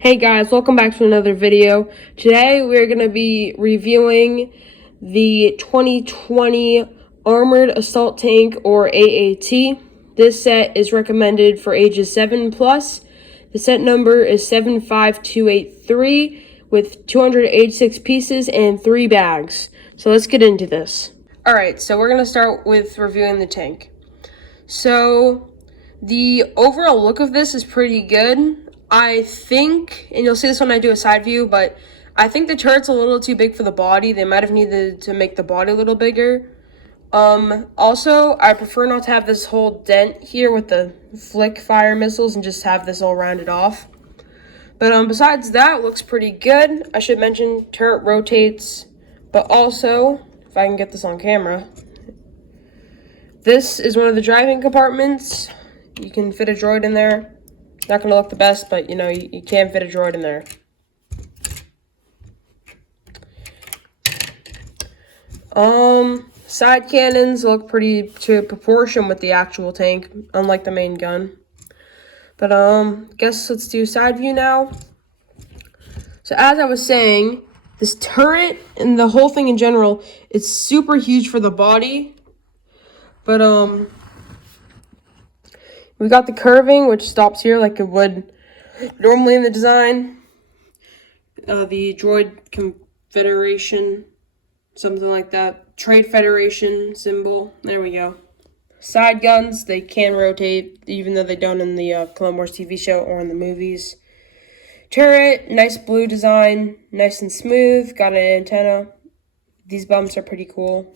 Hey guys, welcome back to another video. Today we're going to be reviewing the 2020 Armored Assault Tank, or AAT. This set is recommended for ages 7 plus. The set number is 75283 with 286 pieces and 3 bags. So let's get into this. Alright, so we're going to start with reviewing the tank. So the overall look of this is pretty good. I think, and you'll see this when I do a side view, but I think the turret's a little too big for the body. They might have needed to make the body a little bigger. Also, I prefer not to have this whole dent here with the flick fire missiles and just have this all rounded off. But besides that, it looks pretty good. I should mention turret rotates, but also, if I can get this on camera, this is one of the driving compartments. You can fit a droid in there. Not going to look the best, but, you can fit a droid in there. Side cannons look pretty to proportion with the actual tank, unlike the main gun. But, guess let's do side view now. So, as I was saying, this turret and the whole thing in general is super huge for the body. But, we got the curving, which stops here like it would normally in the design. The Droid Confederation, something like that. Trade Federation symbol. There we go. Side guns, they can rotate, even though they don't in the Clone Wars TV show or in the movies. Turret, nice blue design, nice and smooth. Got an antenna. These bumps are pretty cool.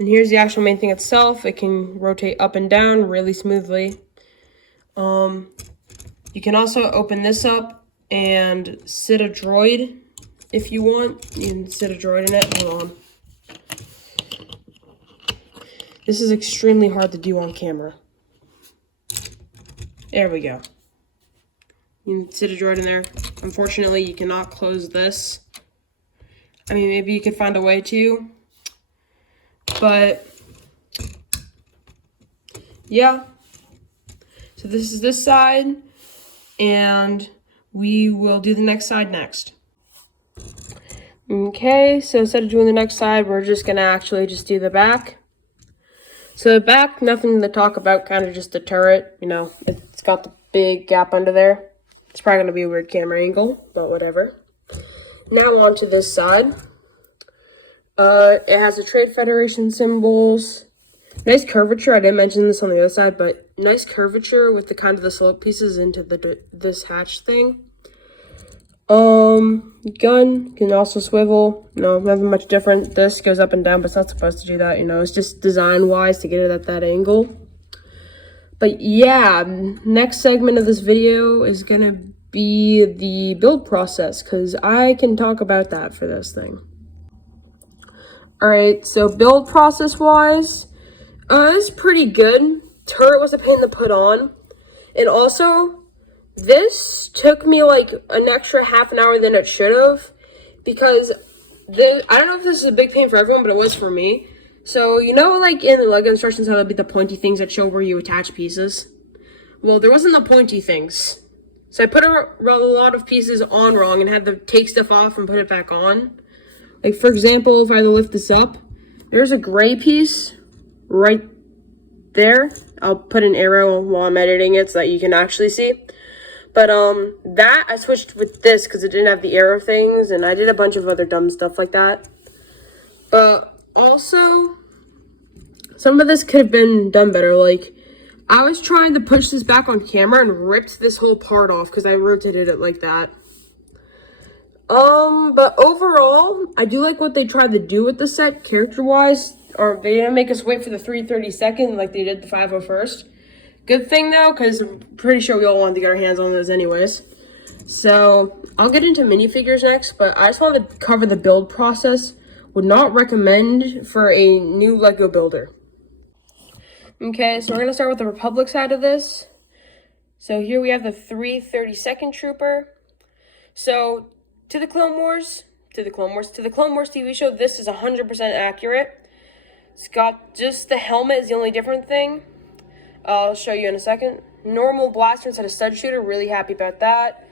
And here's the actual main thing itself. It can rotate up and down really smoothly. You can also open this up and sit a droid if you want. You can sit a droid in it. Hold on. This is extremely hard to do on camera. There we go. You can sit a droid in there. Unfortunately, you cannot close this. I mean, maybe you could find a way to. But, yeah, so this is this side, and we will do the next side next. Okay, so instead of doing the next side, we're just going to actually just do the back. So the back, nothing to talk about, kind of just the turret, it's got the big gap under there. It's probably going to be a weird camera angle, but whatever. Now on to this side. It has the Trade Federation symbols. Nice curvature. I didn't mention this on the other side, but nice curvature with the kind of the slope pieces into this hatch thing. Gun can also swivel. No, nothing much different. This goes up and down, but it's not supposed to do that. It's just design-wise to get it at that angle. But yeah, next segment of this video is gonna be the build process, because I can talk about that for this thing. Alright, so build process-wise, it's pretty good. Turret was a pain to put on. And also, this took me like an extra half an hour than it should have. Because, I don't know if this is a big pain for everyone, but it was for me. So, like in the LEGO instructions, how there'll be the pointy things that show where you attach pieces? Well, there wasn't the pointy things. So I put a lot of pieces on wrong and had to take stuff off and put it back on. Like, for example, if I had to lift this up, there's a gray piece right there. I'll put an arrow while I'm editing it so that you can actually see. But, that, I switched with this because it didn't have the arrow things, and I did a bunch of other dumb stuff like that. But, also, some of this could have been done better. Like, I was trying to push this back on camera and ripped this whole part off because I rotated it like that. But overall, I do like what they tried to do with the set, character-wise. Or they didn't make us wait for the 332nd like they did the 501st. Good thing, though, because I'm pretty sure we all wanted to get our hands on those anyways. So, I'll get into minifigures next, but I just wanted to cover the build process. Would not recommend for a new LEGO builder. Okay, so we're going to start with the Republic side of this. So, here we have the 332nd Trooper. So, to the Clone Wars TV show, this is 100% accurate. It's got just the helmet is the only different thing. I'll show you in a second. Normal blaster instead of stud shooter, really happy about that.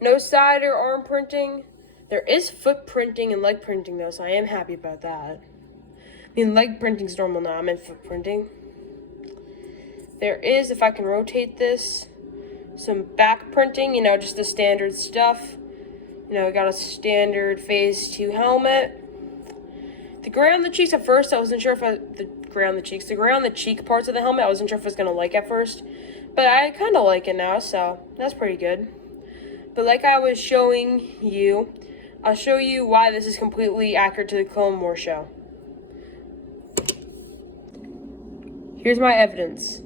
No side or arm printing. There is foot printing and leg printing though, so I am happy about that. I mean, leg printing's normal now. I meant foot printing. There is, if I can rotate this, some back printing, you know, just the standard stuff. You know, we got a standard phase 2 helmet. The gray on the cheeks at first, I wasn't sure if the gray on the cheek parts of the helmet, I wasn't sure if I was going to like at first. But I kind of like it now, so that's pretty good. But like I was showing you, I'll show you why this is completely accurate to the Clone Wars show. Here's my evidence.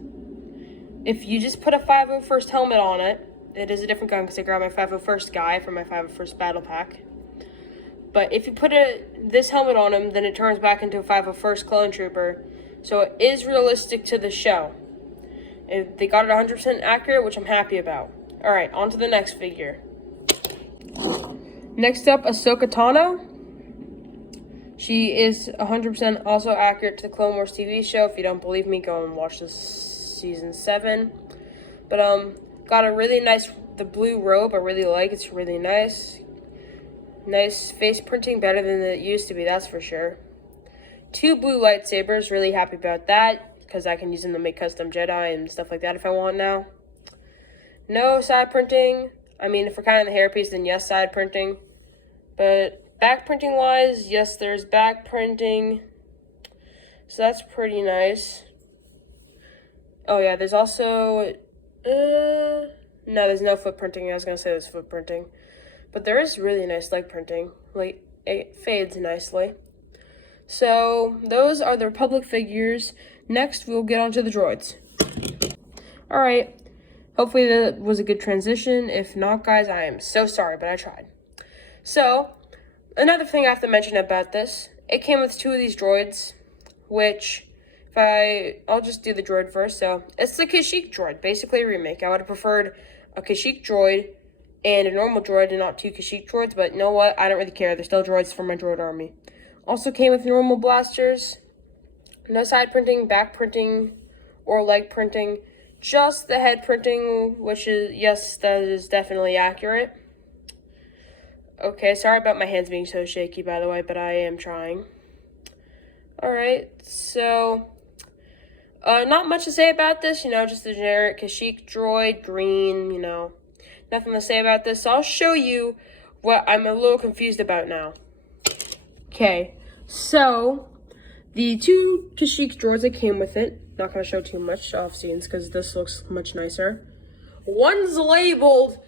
If you just put a 501st helmet on it, it is a different gun because I grabbed my 501st guy from my 501st battle pack. But if you put this helmet on him, then it turns back into a 501st clone trooper. So it is realistic to the show. If they got it 100% accurate, which I'm happy about. Alright, on to the next figure. Next up, Ahsoka Tano. She is 100% also accurate to the Clone Wars TV show. If you don't believe me, go and watch this season 7. But got a really nice, the blue robe I really like. It's really nice. Nice face printing, better than it used to be, that's for sure. 2 blue lightsabers, really happy about that, because I can use them to make custom Jedi and stuff like that if I want now. No side printing. I mean, if we're counting the hairpiece, then yes, side printing. But back printing wise, yes, there's back printing. So that's pretty nice. Oh yeah, there's also, no, there's no foot printing. I was going to say there's foot printing. But there is really nice leg printing. Like, it fades nicely. So, those are the Republic figures. Next, we'll get onto the droids. Alright. Hopefully that was a good transition. If not, guys, I am so sorry, but I tried. So, another thing I have to mention about this. It came with 2 of these droids, which, I'll just do the droid first. So, it's the Kashyyyk droid, basically a remake. I would have preferred a Kashyyyk droid and a normal droid and not 2 Kashyyyk droids, but you know what? I don't really care. They're still droids for my droid army. Also came with normal blasters. No side printing, back printing, or leg printing. Just the head printing, which is, yes, that is definitely accurate. Okay, sorry about my hands being so shaky, by the way, but I am trying. Alright, so, not much to say about this, you know, just the generic Kashyyyk droid, green, you know. Nothing to say about this. So I'll show you what I'm a little confused about now. Okay, so the 2 Kashyyyk droids that came with it, not going to show too much off scenes because this looks much nicer. One's labeled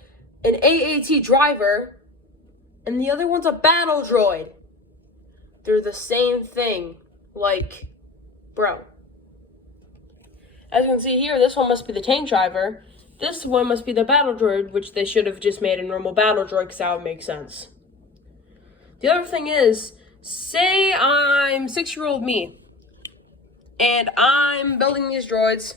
an AAT driver, and the other one's a battle droid. They're the same thing. Like, bro. As you can see here, this one must be the tank driver. This one must be the battle droid, which they should have just made a normal battle droid because that would make sense. The other thing is, say I'm 6-year-old me, and I'm building these droids.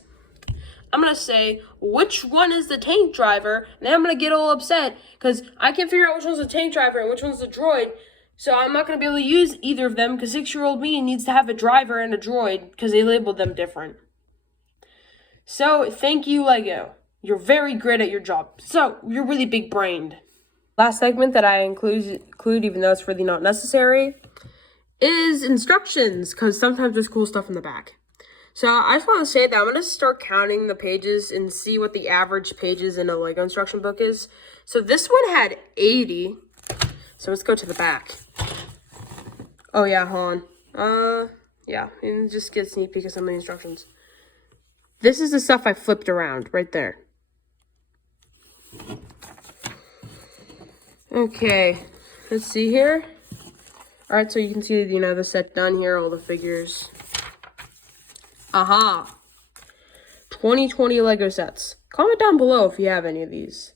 I'm going to say, which one is the tank driver? And then I'm going to get all upset because I can't figure out which one's the tank driver and which one's the droid. So I'm not going to be able to use either of them because 6-year-old me needs to have a driver and a droid because they labeled them different. So, thank you, Lego. You're very great at your job. So, you're really big-brained. Last segment that I include, even though it's really not necessary, is instructions, because sometimes there's cool stuff in the back. So, I just want to say that I'm going to start counting the pages and see what the average pages in a Lego instruction book is. So, this one had 80. So, let's go to the back. Oh, yeah, hold on. Yeah, and just get a sneak peek of some of the instructions. This is the stuff I flipped around, right there. Okay, let's see here. Alright, so you can see, you know, the set done here, all the figures. Aha! 2020 Lego sets. Comment down below if you have any of these.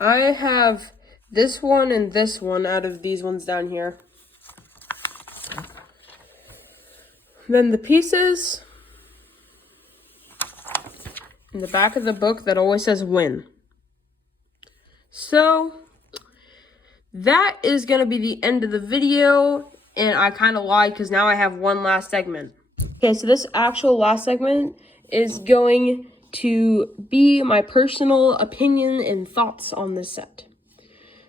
I have this one and this one out of these ones down here. Then the pieces in the back of the book that always says win. So, that is going to be the end of the video, and I kind of lied because now I have one last segment. Okay, so this actual last segment is going to be my personal opinion and thoughts on this set.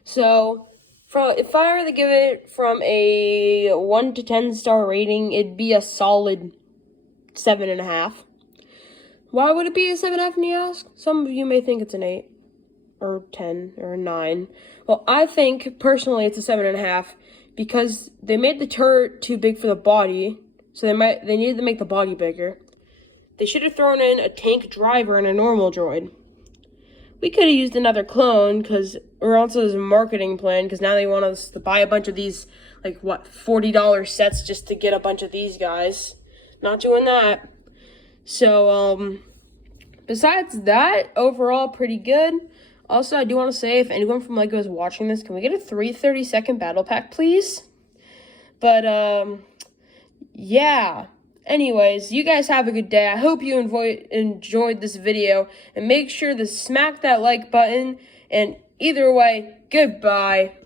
So, if I were to give it from a 1 to 10 star rating, it'd be a solid 7.5. Why would it be a 7.5, you ask? Some of you may think it's an 8 or 10 or a 9. Well, I think personally it's a 7.5 because they made the turret too big for the body, so they needed to make the body bigger. They should have thrown in a tank driver and a normal droid. We could have used another clone, or else it was a marketing plan, because now they want us to buy a bunch of these, like, what, $40 sets just to get a bunch of these guys. Not doing that. So, besides that, overall, pretty good. Also, I do want to say, if anyone from LEGO is watching this, can we get a 330-second battle pack, please? But, yeah. Anyways, you guys have a good day. I hope you enjoyed this video. And make sure to smack that like button. And either way, goodbye.